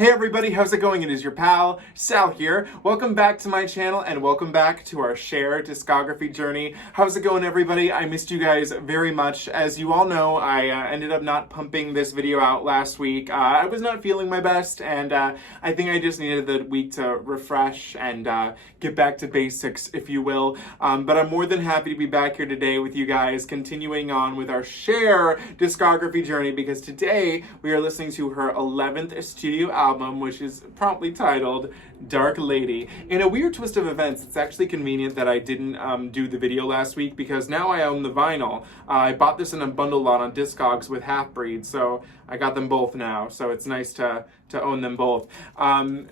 Hey everybody, how's it going? It is your pal, Sal here. Welcome back to my channel and welcome back to our Cher discography journey. How's it going everybody? I missed you guys very much. As you all know, I ended up not pumping this video out last week. I was not feeling my best and I think I just needed the week to refresh and get back to basics, if you will. But I'm more than happy to be back here today with you guys, continuing on with our Cher discography journey, because today we are listening to her 11th studio album, which is promptly titled Dark Lady. In a weird twist of events, it's actually convenient that I didn't do the video last week, because now I own the vinyl. I bought this in a bundle lot on Discogs with Half Breed, so I got them both now, so it's nice to own them both.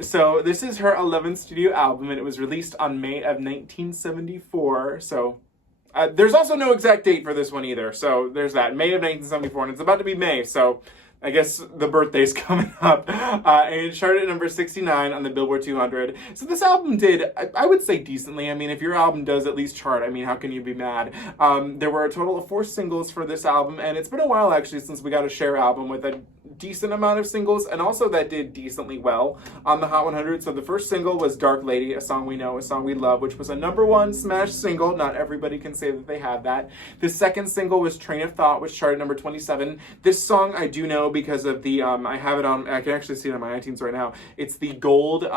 So this is her 11th studio album, and it was released on May of 1974, so there's also no exact date for this one either, so there's that. May of 1974, and it's about to be May, so I guess the birthday's coming up. And it charted at number 69 on the Billboard 200. So this album did, I would say, decently. I mean, if your album does at least chart, I mean, how can you be mad? There were a total of 4 singles for this album, and it's been a while, actually, since we got a Cher album with a decent amount of singles, and also that did decently well on the Hot 100. So the first single was Dark Lady, a song we know, a song we love, which was a #1 smash single. Not everybody can say that they have that. The second single was Train of Thought, which charted number 27. This song I do know because of the, I have it on, I can actually see it on my iTunes right now. It's the gold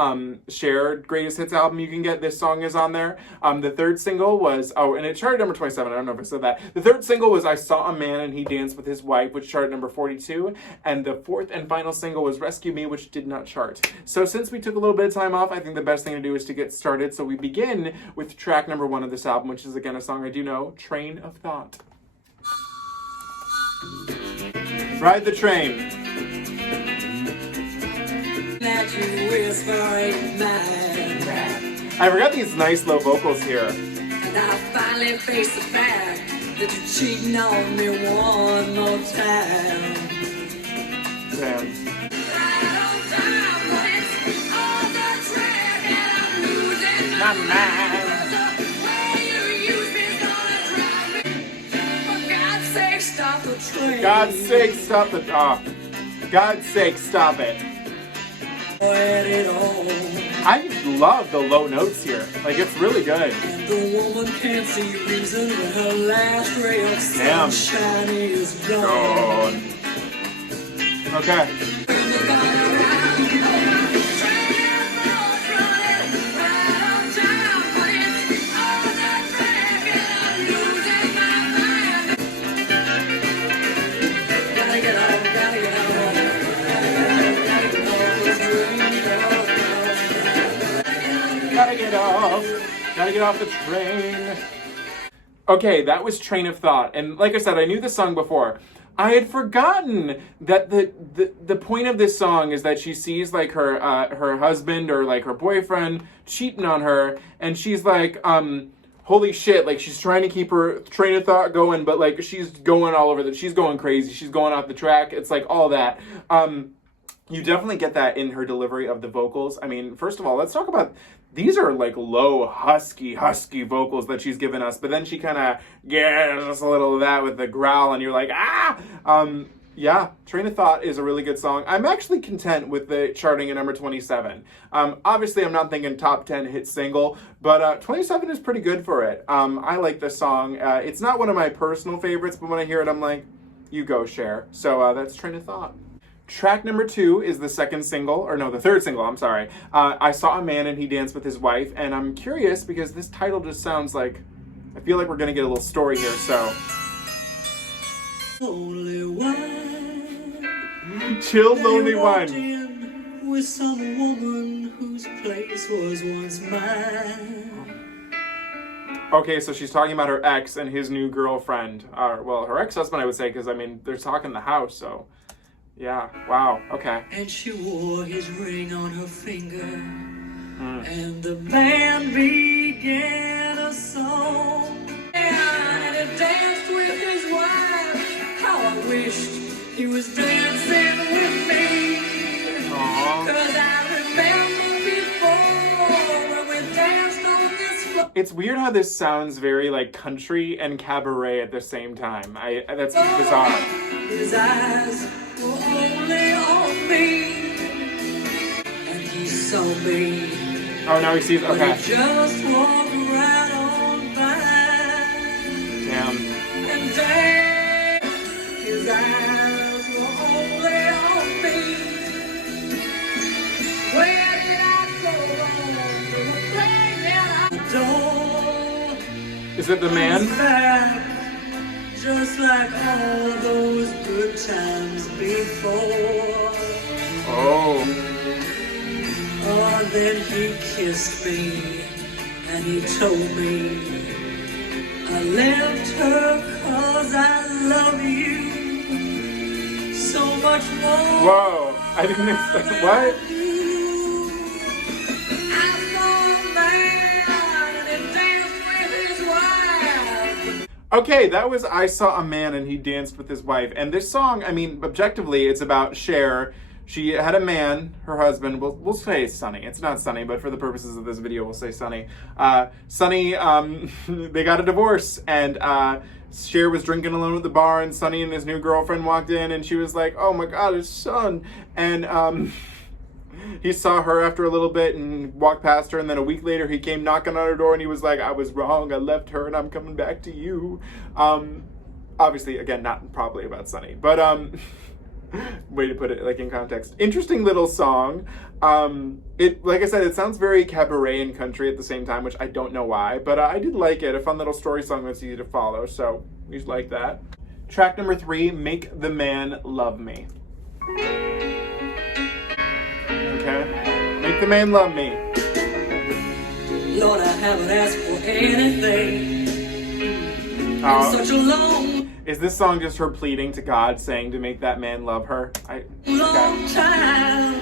Cher Greatest Hits album you can get. This song is on there. The third single was, oh, and it charted number 27. I don't know if I said that. The third single was I Saw a Man and He Danced with His Wife, which charted number 42. And the fourth and final single was Rescue Me, which did not chart. So since we took a little bit of time off, I think the best thing to do is to get started. So we begin with track number 1 of this album, which is, again, a song I do know, Train of Thought. Ride the train. I forgot these nice low vocals here. And I finally face the fact that you're cheating on me one more time. Damn. My mind. God's sake, stop the God's sake, stop it. I love the low notes here. Like, it's really good. The woman can't see reason when her last ray of sunshine is gone. Okay. Gotta get off the train. Okay, that was Train of Thought. And like I said, I knew the song before. I had forgotten that the point of this song is that she sees like her husband or like her boyfriend cheating on her, and she's like, holy shit, like she's trying to keep her train of thought going, but like she's going all over she's going crazy, she's going off the track. It's like all that. You definitely get that in her delivery of the vocals. I mean, first of all, let's talk about, these are like low, husky vocals that she's given us, but then she kind of gets us a little of that with the growl, and you're like, ah! Yeah, Train of Thought is a really good song. I'm actually content with the charting at number 27. Obviously, I'm not thinking top 10 hit single, but 27 is pretty good for it. I like this song. It's not one of my personal favorites, but when I hear it, I'm like, you go, Cher. So that's Train of Thought. Track number 2 is the second single, or no, the third single, I'm sorry. I Saw a Man and He Danced with His Wife, and I'm curious because this title just sounds like, I feel like we're gonna get a little story here, so. Lonely one. Chill, lonely one. With some woman whose place was once mine. Okay, so she's talking about her ex and his new girlfriend. Well, her ex-husband, I would say, because, I mean, they're talking in the house, so. Yeah, wow, okay. And she wore his ring on her finger. And the band began a song. And he danced with his wife. How I wished he was dancing with me. Aww. 'Cause I remember before when we danced on this floor. It's weird how this sounds very like country and cabaret at the same time. That's bizarre. His eyes were only on me. saw me. Oh, now he sees. Okay. He just walked right on by. Damn. And damn, his eyes were only on me. Where did I go wrong? The thing that I don't. Is it the man? Back, just like all those good times before. Oh. Oh, then he kissed me and he told me I left her 'cause I love you so much more. Whoa. I didn't expect. What? I saw a man and he danced with his wife. Okay, that was I Saw a Man and He Danced with His Wife. And this song, I mean, objectively, it's about Cher. She had a man, her husband, we'll say Sonny. It's not Sonny, but for the purposes of this video, we'll say Sonny. Sonny, they got a divorce, and Cher was drinking alone at the bar, and Sonny and his new girlfriend walked in, and she was like, oh my God, his son. And he saw her after a little bit and walked past her, and then a week later, he came knocking on her door, and he was like, I was wrong, I left her, and I'm coming back to you. Obviously, again, not probably about Sonny, but way to put it, like, in context. Interesting little song. It, like I said, it sounds very cabaret and country at the same time, which I don't know why, but I did like it. A fun little story song that's easy to follow, so we just like that. Track number 3, Make the Man Love Me. Okay. Make the Man Love Me. Lord, I haven't asked for anything in such a long Is this song just her pleading to God, saying to make that man love her? long time.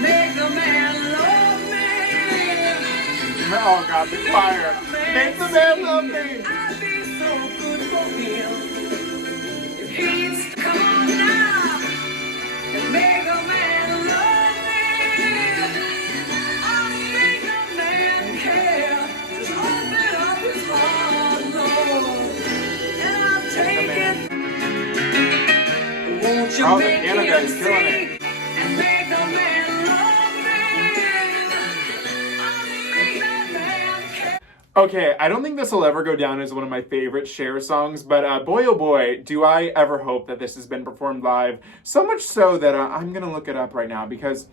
Make the man love me. Oh God, the choir. Make the man love me. I'd be so good for him if he'd come on now and make a man love me. I'll make a man care. Just open up his heart, Lord, and I'll take it. Won't you Oh, the make piano him guy's killing it. sing and make the man love me? I'll make that man care. Okay, I don't think this will ever go down as one of my favorite Cher songs, but boy oh boy, do I ever hope that this has been performed live. So much so that I'm gonna look it up right now, because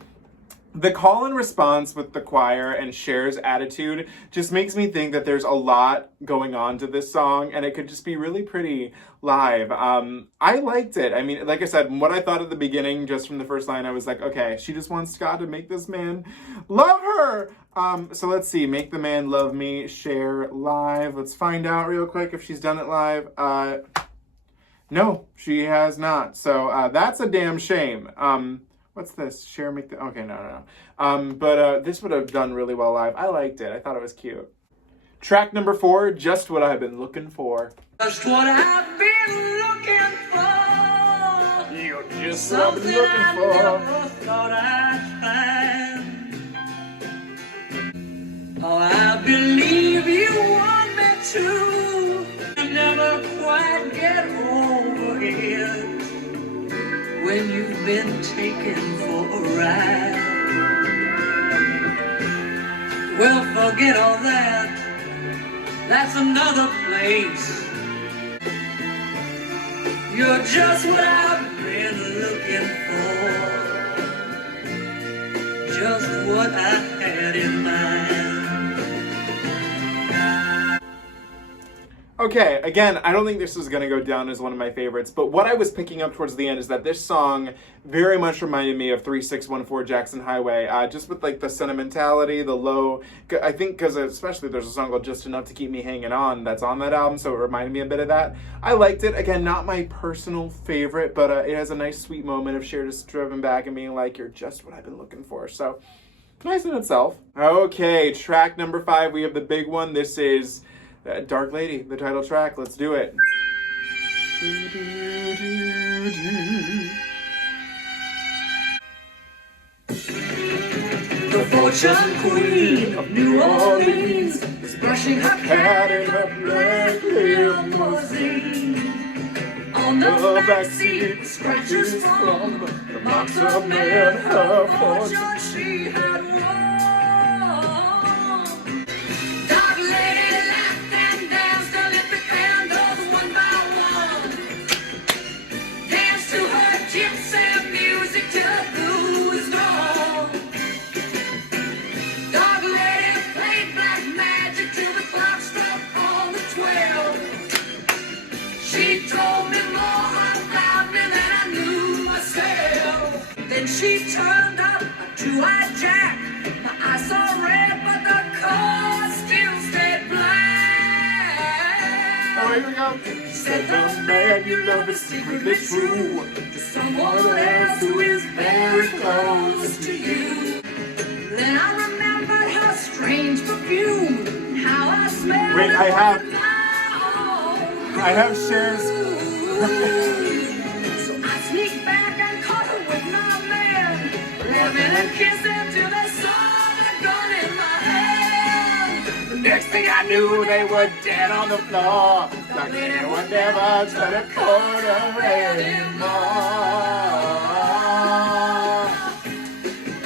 the call and response with the choir and Cher's attitude just makes me think that there's a lot going on to this song, and it could just be really pretty live. I liked it. I mean, like I said, what I thought at the beginning, just from the first line, I was like, okay, she just wants God to make this man love her. So let's see, Make the Man Love Me, Cher live. Let's find out real quick if she's done it live. No, she has not. So that's a damn shame. What's this? Cher make the... Okay, no. But this would have done really well live. I liked it. I thought it was cute. Track number 4, Just What I've Been Looking For. Just what I've been looking for. You're just what I've been looking I for. never thought I'd find. Oh, I believe you want me to. I never quite get over it when you've been taken for a ride. Well, forget all that. That's another place. You're just what I've been looking for. Just what I had in mind. Okay, again, I don't think this is going to go down as one of my favorites, but what I was picking up towards the end is that this song very much reminded me of 3614 Jackson Highway, just with like the sentimentality, the low, I think because especially there's a song called Just Enough to Keep Me Hanging On that's on that album, so it reminded me a bit of that. I liked it. Again, not my personal favorite, but it has a nice sweet moment of Cher just driving back and being like, you're just what I've been looking for, so nice in itself. Okay, track number 5, we have the big one. This is Dark Lady, the title track. Let's do it. The fortune queen of New Orleans is brushing her cat in her black limousine on on the backseat, scratches from the marks of men, her fortune she had won. Dark lady laughed and danced, and lit the candles one by one. Danced to her gypsy music till the blue was gone. Dark lady played black magic till the clock struck on the 12. She told me more about me than I knew myself. Then she turned up a two-eyed jack. My eyes saw red, but the car still stayed black. Oh, here we go. Said the man you love is secretly true to someone else who is very close to you. Then I remembered her strange perfume, how I smelled. Wait, I have Cher's. So I sneaked back and caught her with my man, laughing and kissing till they saw the gun in my hand. The next thing I knew, they were dead on the floor. Like anyone never tried a quarter anymore.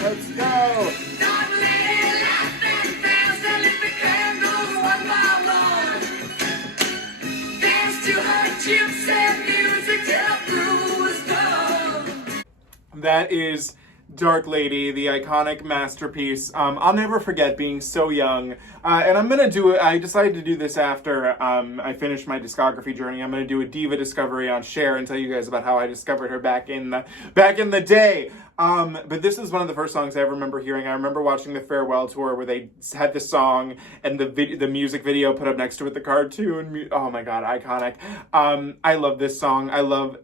Let's go. Dark lady laughed and danced and lit the candles one by one. Danced to her gypsy music till the blue was gone. That is Dark Lady, the iconic masterpiece. I'll never forget being so young. And I'm gonna do it. I decided to do this after I finished my discography journey. I'm gonna do a diva discovery on Cher and tell you guys about how I discovered her back in the day. But this is one of the first songs I ever remember hearing. I remember watching the farewell tour where they had this song and the music video put up next to it, the cartoon. Oh my god, iconic. I love this song.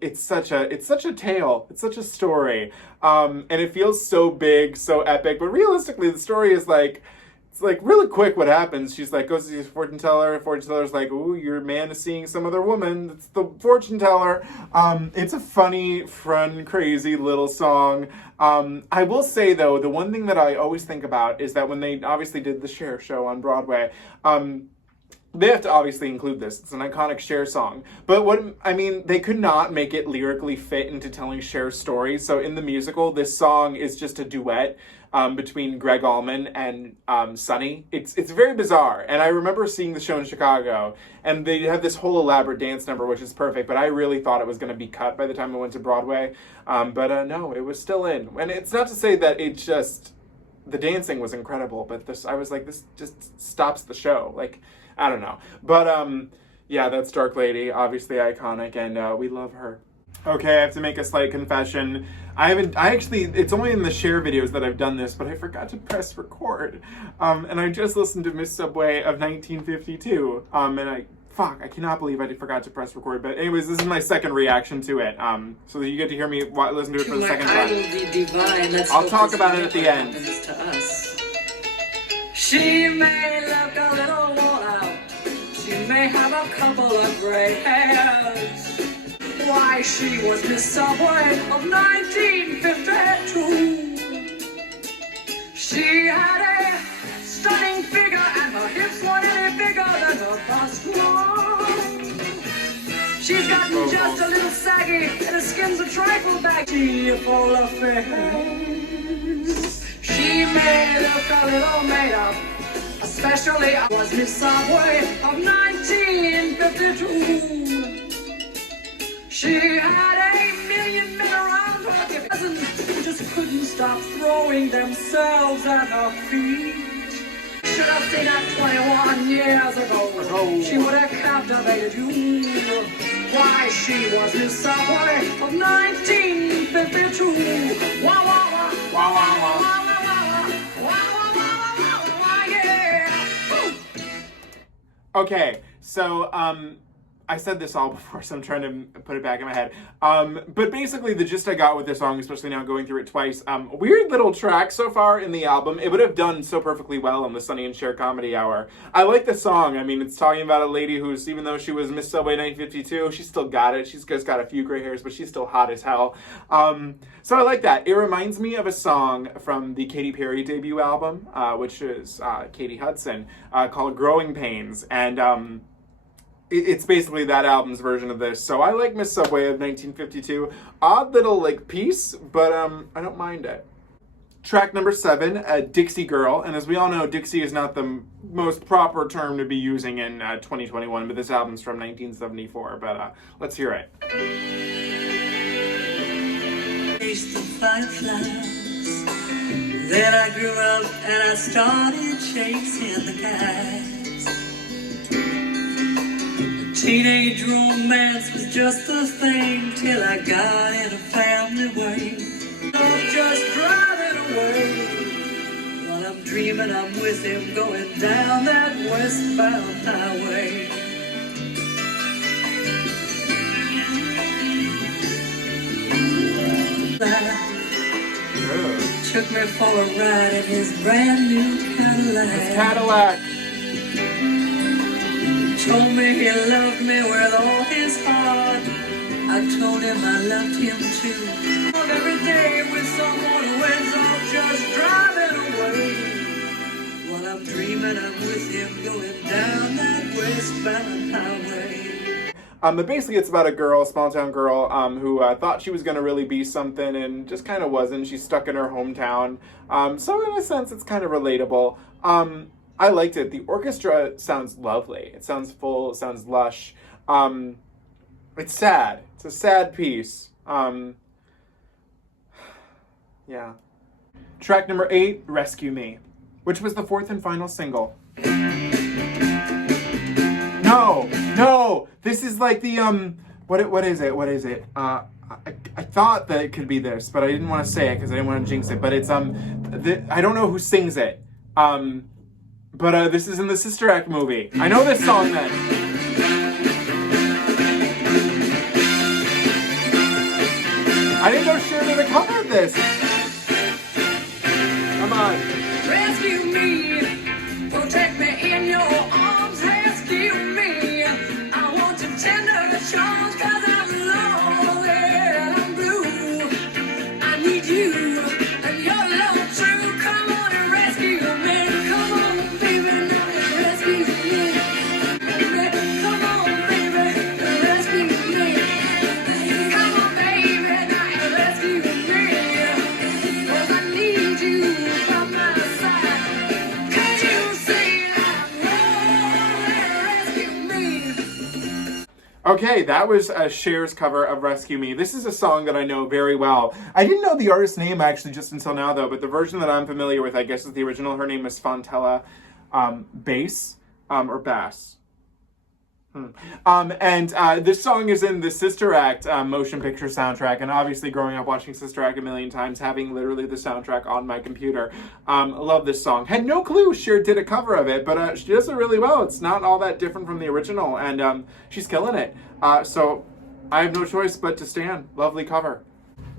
It's such a tale. It's such a story. And it feels so big, so epic. But realistically, the story is it's really quick what happens. She's like, goes to see a fortune teller. Fortune teller's like, ooh, your man is seeing some other woman. It's the fortune teller. It's a funny, fun, crazy little song. I will say, though, the one thing that I always think about is that when they obviously did the Cher show on Broadway, they have to obviously include this. It's an iconic Cher song. But they could not make it lyrically fit into telling Cher's story. So in the musical, this song is just a duet between Greg Allman and Sonny. It's very bizarre. And I remember seeing the show in Chicago, and they had this whole elaborate dance number, which is perfect. But I really thought it was going to be cut by the time I went to Broadway. But no, it was still in. And it's not to say that it just... The dancing was incredible, but I was like, this just stops the show. Like, I don't know. But, yeah, that's Dark Lady, obviously iconic, and we love her. Okay, I have to make a slight confession. It's only in the Cher videos that I've done this, but I forgot to press record. And I just listened to Miss Subway of 1952, I cannot believe I forgot to press record. But anyways, this is my second reaction to it. So that you get to hear me listen to it for the second time. I'll talk about it at the end. She may look a little worn out. She may have a couple of gray hairs. Why, she was Miss Subway of 1952. She had a stunning figure, and her hips weren't any bigger than her bust was. She's gotten just a little saggy, and her skin's a trifle baggy, full of face. She may look a little made up, especially I was Miss Subway of 1952. She had 1 million men around her, who just couldn't stop throwing themselves at her feet. Should have seen her 21 years ago. She would have captivated you. Why, she was Miss Subway of 1952. Wah, wah, wah, wah, wah, wah, wah, wah, wah, wah, wah, yeah. Okay, so, I said this all before, so I'm trying to put it back in my head. But basically, the gist I got with this song, especially now going through it twice, weird little track so far in the album. It would have done so perfectly well on the Sonny and Cher Comedy Hour. I like the song. I mean, it's talking about a lady who's, even though she was Miss Subway 1952, she's still got it. She's just got a few gray hairs, but she's still hot as hell. So I like that. It reminds me of a song from the Katy Perry debut album, which is Katie Hudson, called Growing Pains. And it's basically that album's version of this. So I like Miss Subway of 1952. Odd little like piece, but I don't mind it. Track number 7, Dixie Girl. And as we all know, Dixie is not the most proper term to be using in 2021, but this album's from 1974. But let's hear it. Chased the fireflies. Then I grew up and I started chasing the guys. Teenage romance was just a thing till I got in a family way. I'm just driving away. While I'm dreaming I'm with him going down that westbound highway. Took me for a ride in his brand new Cadillac. His Cadillac. Told me he loved me with all his heart. I told him I loved him too. Every day with someone who ends up just driving away. While I'm dreaming I'm with him going down that westbound highway. But basically it's about a girl, small town girl, who thought she was going to really be something and just kind of wasn't. She's stuck in her hometown. So in a sense, it's kind of relatable. I liked it. The orchestra sounds lovely. It sounds full. It sounds lush. It's sad. It's a sad piece. Yeah. Track number 8, Rescue Me, which was the 4th and final single. No, this is like the, what is it? I thought that it could be this, but I didn't want to say it because I didn't want to jinx it, but it's, I don't know who sings it, but this is in the Sister Act movie. I know this song then. I didn't know Cher did a cover of this. Come on. Rescue me, protect me in your arms, rescue me. I want your tender charms, cause I'm lonely and I'm blue. I need you and your love true. Come on and rescue me. Come on, baby, now and rescue me. Come on, baby, and rescue me. Come on, baby, now and rescue me. Cause I need you by my side. Can't you see I'm lonely and rescue me? Okay, that was Cher's cover of Rescue Me. This is a song that I know very well. I didn't know the artist's name actually just until now though, but the version that I'm familiar with, I guess, is the original. Her name is Fontella Bass, or Bass. This song is in the Sister Act motion picture soundtrack, and obviously growing up watching Sister Act a million times, having literally the soundtrack on my computer, love this song. Had no clue Cher did a cover of it, but she does it really well. It's not all that different from the original, and she's killing it. So I have no choice but to stand. Lovely cover.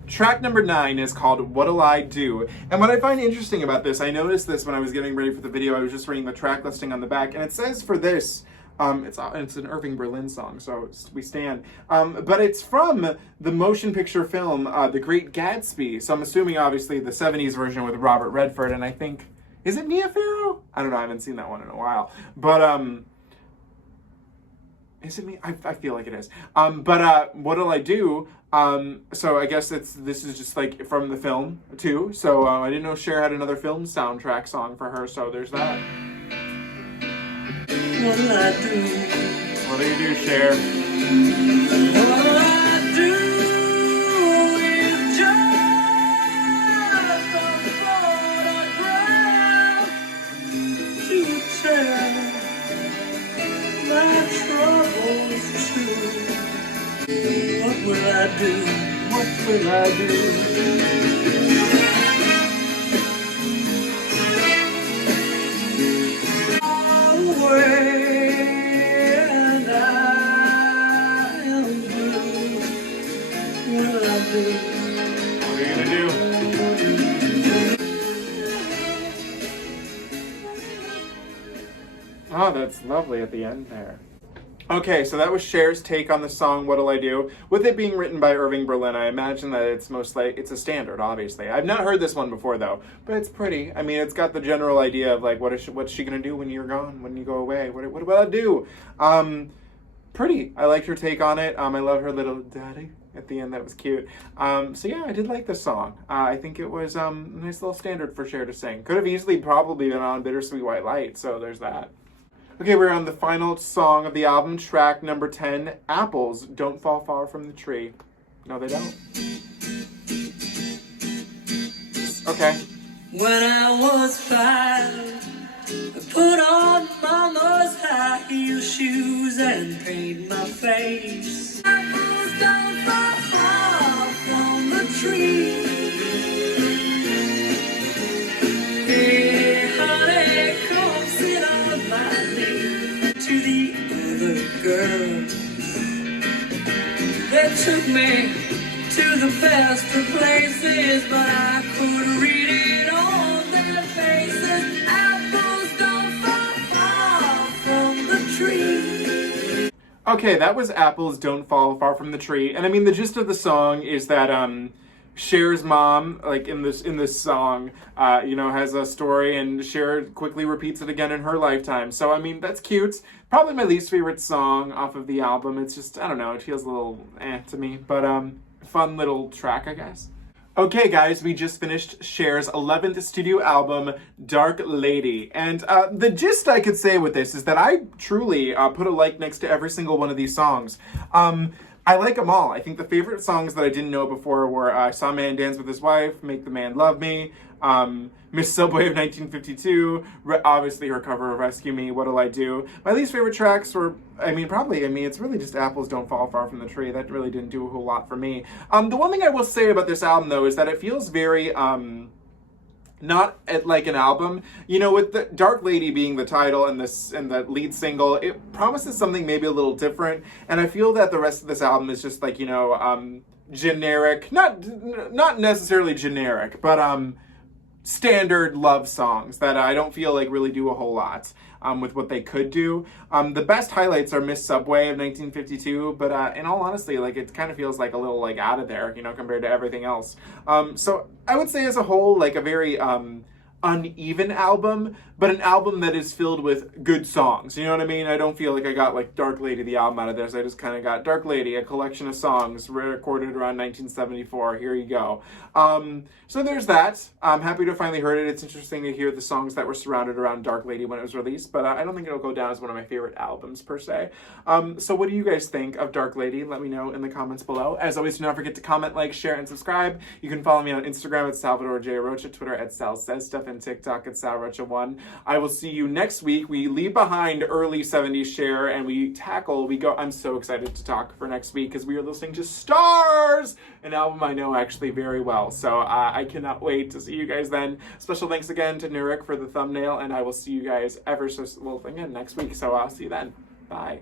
Track number 9 is called What'll I Do? And what I find interesting about this, I noticed this when I was getting ready for the video, I was just reading the track listing on the back, and it says for this, it's an Irving Berlin song, so we stand. But it's from the motion picture film, The Great Gatsby. So I'm assuming, obviously, the 70s version with Robert Redford, and I think, is it Mia Farrow? I don't know, I haven't seen that one in a while. But, is it me? I feel like it is. But What'll I Do? So I guess this is just like from the film, too. So I didn't know Cher had another film soundtrack song for her, so there's that. What'll I do? What do you do, Cher? What'll I do with just a photograph to tell my troubles true? What will I do? What will I do? And I am blue. What will I do? What are you gonna do? Oh, that's lovely at the end there. Okay, so that was Cher's take on the song What'll I Do? With it being written by Irving Berlin, I imagine that it's it's a standard, obviously. I've not heard this one before, though, but it's pretty. I mean, it's got the general idea of, like, what's she gonna do when you're gone, when you go away? What will I do? pretty. I liked her take on it. I love her little daddy at the end. That was cute. So yeah, I did like this song. I think it was a nice little standard for Cher to sing. Could have easily probably been on Bittersweet White Light, so there's that. Okay, we're on the final song of the album, track number 10, Apples Don't Fall Far from the Tree. No, they don't. Okay. When I was 5, I put on mama's high heel shoes and paint my face. Apples don't fall far from the tree. Hey, honey, come sit on my knee. To the other girls, they took me to the best of places, but I could read it on their faces. Apples don't fall far from the tree. Okay, that was Apples Don't Fall Far from the Tree. And I mean, the gist of the song is that Cher's mom, like in this song, has a story, and Cher quickly repeats it again in her lifetime. So I mean, that's cute. Probably my least favorite song off of the album. It's just, I don't know, it feels a little to me, but fun little track, I guess. Okay, guys, we just finished Cher's 11th studio album, Dark Lady. And the gist I could say with this is that I truly put a like next to every single one of these songs. I like them all. I think the favorite songs that I didn't know before were I Saw a Man Dance with His Wife, Make the Man Love Me, Miss Subway of 1952, obviously her cover of Rescue Me, What'll I Do. My least favorite tracks were, it's really just Apples Don't Fall Far from the Tree. That really didn't do a whole lot for me. The one thing I will say about this album, though, is that it feels very, not like an album. You know, with the Dark Lady being the title and the lead single, it promises something maybe a little different. And I feel that the rest of this album is just like, generic, not necessarily generic, but standard love songs that I don't feel like really do a whole lot with what they could do. The best highlights are Miss Subway of 1952, but in all honesty, like, it kind of feels like a little like out of there, compared to everything else. So I would say as a whole, like a very uneven album, but an album that is filled with good songs. You know what I mean? I don't feel like I got like Dark Lady, the album, out of this. I just kind of got Dark Lady, a collection of songs recorded around 1974. Here you go. So there's that. I'm happy to have finally heard it. It's interesting to hear the songs that were surrounded around Dark Lady when it was released, but I don't think it'll go down as one of my favorite albums per se. So what do you guys think of Dark Lady? Let me know in the comments below. As always, do not forget to comment, like, share, and subscribe. You can follow me on Instagram at Salvador J. Rocha, Twitter at Sal Says Stuff, and TikTok at SalRocha1. I will see you next week. We leave behind early 70s Cher, and I'm so excited to talk for next week because we are listening to Stars, an album I know actually very well. So I cannot wait to see you guys then. Special thanks again to Nurik for the thumbnail, and I will see you guys again next week. So I'll see you then. Bye.